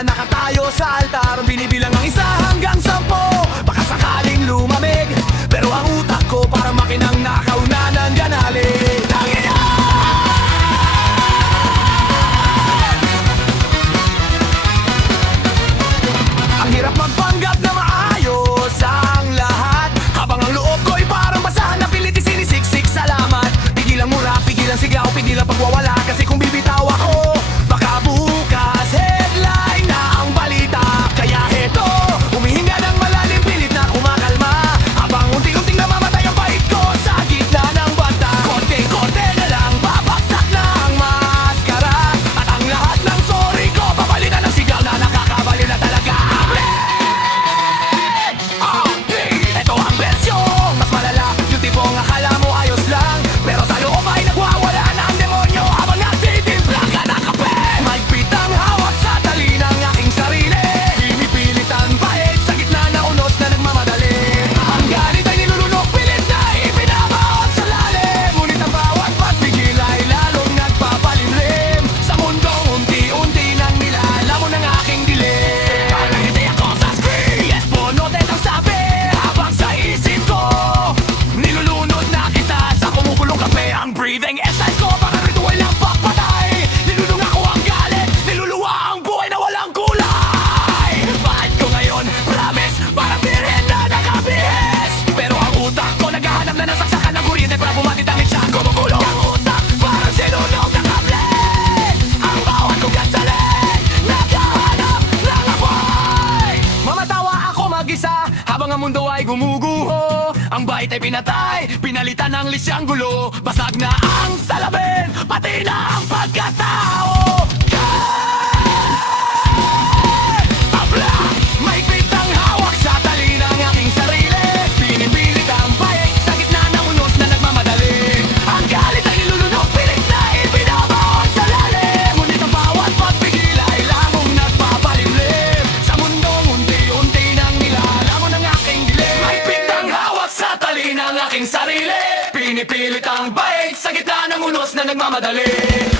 na nakatayo sa altar, binibilang ang 1 hanggang 10. Baka sakaling lumamig, pero ang utak ko parang makinang nakauna ng ganali. Tangina! Ang hirap magpanggap na maayos ang lahat, habang ang loob ko'y parang basahan na pilit isinisiksik sa lamat. Pigilan mura, pigilan sigaw, pigilan pagwawala, kasi kung bibitaw ako, baka bukas headline na ang balita. Kaya heto, humihinga ng malalim, pilit na kumakalma, habang unti-unting namamatay ang bait ko sa gitna ng banta. Konti-konti na lang, babagsak na ang maskara, at ang lahat ng sorry ko papalitan ng sigaw na nakakabali na talaga. Ito ang bersyon, mas malala, yung tipong akala mo ayos lang, pero sa loob ay nagwawala na ang demonyo habang nagtitimpla ka ng kape. Mahigpit ang hawak sa tali ng aking sarili, pinipilit ang bait sa gitna na unos na nagmamadali. Ang galit ay nilulunok, pilit na ipinabaon sa lalim, ngunit ang bawat patigil ay lalong nagpapalimlim sa mundong unti-unti nang nilalamon ng aking dilim. Nakangiti ako sa screen, yes po, noted ang sabi, habang sa isip ko nilulunod na kita sa kumukulong kape. Ang breathing exercise ko parang ritual ng pagpatay, nilulunga ko ang galit, niluluwa ang buhay na walang kulay. Bakit ko ngayon, promise, parang birhen na nakabihis, pero ang utak ko naghahanap na ng saksakan ng kuryente para bumatitangit siya. Kumukulong ang utak, parang sinunog na kable, ang bawat ugat sa leg, naghahanap ng apoy. Mamatawa ako mag-isa habang ang mundo ay gumuguho. Ang bait ay pinatay, pinalitan ng lisyang gulo, basag na ang salamin, pati na ang pagkatao. Abla, mahigpit ang hawak sa tali ng aking sarili, pinipilit ang bait sa gitna ng unos na nagmamadali. Ang galit ay nilulunok, pilit na ipinabaon sa lalim, ngunit ang bawat pagpigil ay lamong nagpapalimlim sa mundong unti-unti nang nilalamon ng aking dilim. Mahigpit ang hawak sa tali ng aking sarili, pinipilit ang bait sa gitna ng unos na nagmamadali.